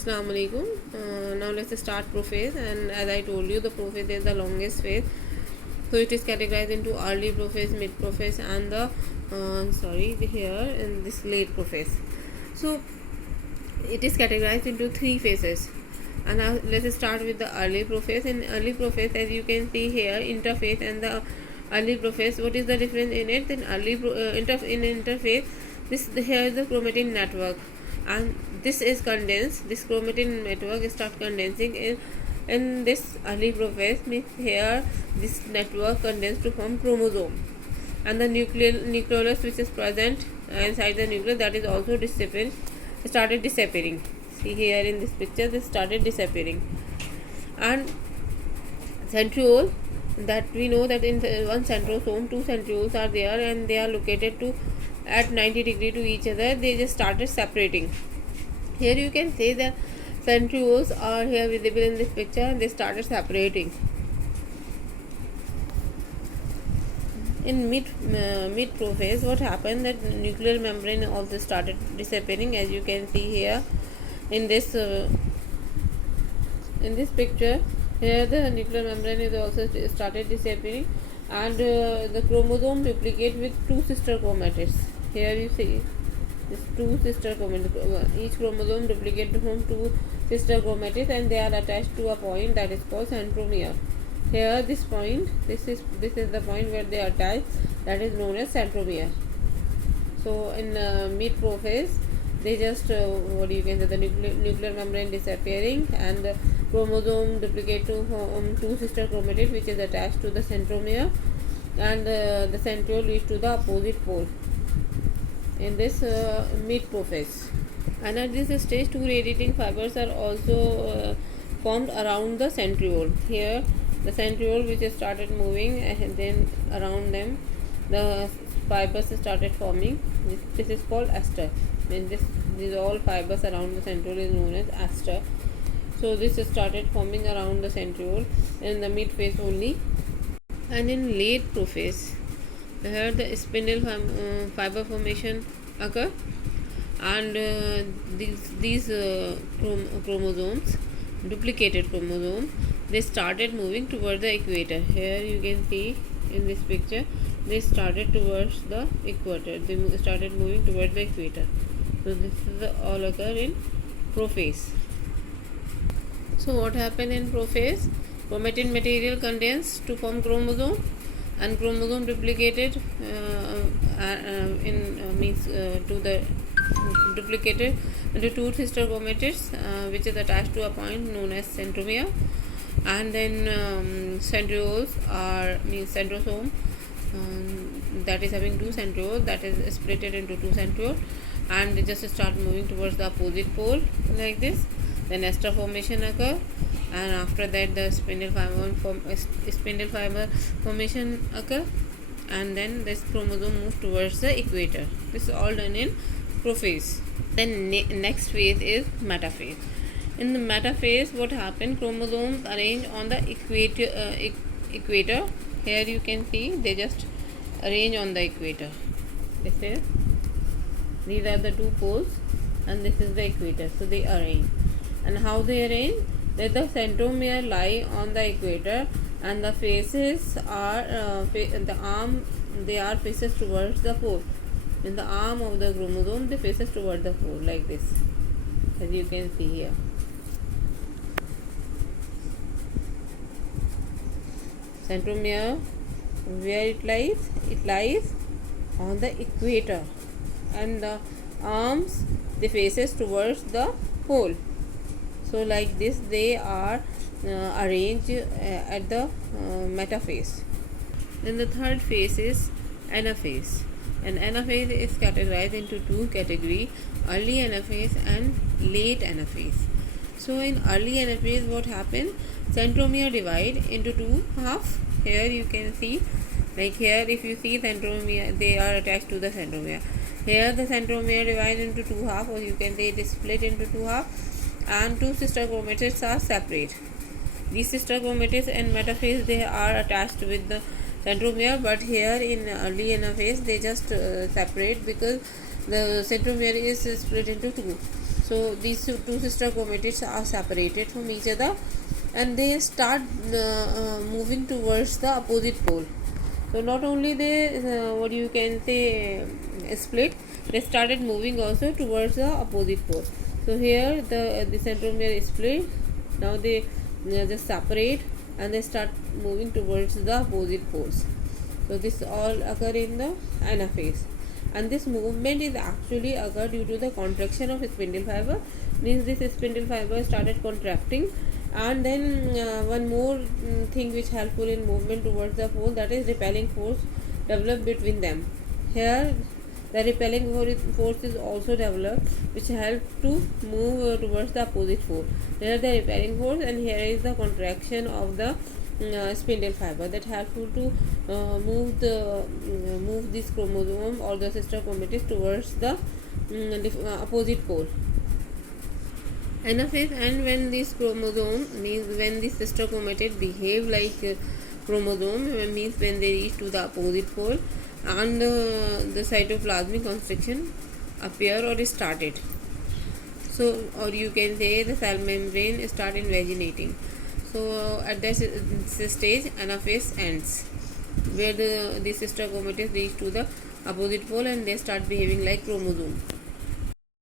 Assalamu alaikum. Now let's start prophase, and as I told you, the prophase is the longest phase. So it is categorized into early prophase, mid prophase, and the here in this late prophase. So it is categorized into three phases. And now let's start with the early prophase. In early prophase, as you can see here, interphase and the early prophase. What is the difference in it? In interphase, this here is the chromatin network, and this is condensed. This chromatin network start condensing in this early prophase. Means here this network condensed to form chromosome, and the nucleolus which is present inside the nucleus, that is also started disappearing. See here in this picture, this started disappearing. And centriole, that we know that in one centrosome two centrioles are there, and they are located to at 90 degree to each other. They just started separating. Here you can see the centrioles are here visible in this picture, and they started separating. In mid prophase, what happened, that nuclear membrane also started disappearing, as you can see here in this picture. Here the nuclear membrane is also started disappearing, and the chromosome duplicate with two sister chromatids. Here you see this two sister chromatids. Each chromosome duplicate from two sister chromatids, and they are attached to a point that is called centromere. Here this point, this is the point where they are attached, that is known as centromere. So in mid prophase, they just what you can say, the nuclear membrane disappearing, and the chromosome duplicate to two sister chromatids which is attached to the centromere, and the centriole leads to the opposite pole in this mid prophase. And at this stage, two radiating fibers are also formed around the centriole. Here the centriole which has started moving, and then around them the fibers started forming. This is called aster. Then these all fibers around the centriole is known as aster. So this started forming around the centriole in the mid phase only. And in late prophase, here the spindle fiber formation occur, and these chromosomes, duplicated chromosome, they started moving towards the equator. Here you can see in this picture, they started towards the equator. They started moving towards the equator. So this is all occur in prophase. So what happened in prophase? Chromatin material condensed to form chromosome, and chromosome duplicated to the duplicated into two sister chromatids which is attached to a point known as centromere. And then centrioles are centrosome, that is having two centrioles, that is split into two centrioles, and they just start moving towards the opposite pole like this. Then ester formation occur, and after that the spindle fiber formation occur, and then this chromosome moves towards the equator. This is all done in prophase. Then next phase is metaphase. In the metaphase, what happened? Chromosomes arrange on the equator. Here you can see they just arrange on the equator. These are the two poles, and this is the equator. So they arrange. And how they arrange? That the centromere lie on the equator, and the faces are they are faces towards the pole. In the arm of the chromosome, they faces towards the pole like this, as you can see here. Centromere, where it lies on the equator, and the arms, they faces towards the pole. So like this they are arranged at the metaphase. Then the third phase is anaphase. And anaphase is categorized into two categories: early anaphase and late anaphase. So in early anaphase, what happened? Centromere divide into two halves. Here you can see, like here if you see centromere, they are attached to the centromere. Here the centromere divide into two halves, or you can say it is split into two halves, and two sister chromatids are separate. These sister chromatids in metaphase, they are attached with the centromere, but here in early anaphase they just separate, because the centromere is split into two. So these two sister chromatids are separated from each other, and they start moving towards the opposite pole. So not only they what you can say split, they started moving also towards the opposite pole. So here the centromere is split. Now they just separate and they start moving towards the opposite poles. So this all occur in the anaphase, and this movement is actually occur due to the contraction of spindle fiber. Means this spindle fiber started contracting, and then one more thing which helpful in movement towards the pole, that is repelling force developed between them. Here the repelling force is also developed, which help to move towards the opposite pole. Here the repelling force, and here is the contraction of the spindle fiber that helpful to move this chromosome or the sister chromatids towards the opposite pole. Anaphase, and when this chromosome means when this sister chromatid behave like chromosome, means when they reach to the opposite pole, and the cytoplasmic constriction appear or is started. So, or you can say the cell membrane start invaginating. So at that stage anaphase ends, where the sister chromatids reach to the opposite pole and they start behaving like chromosome.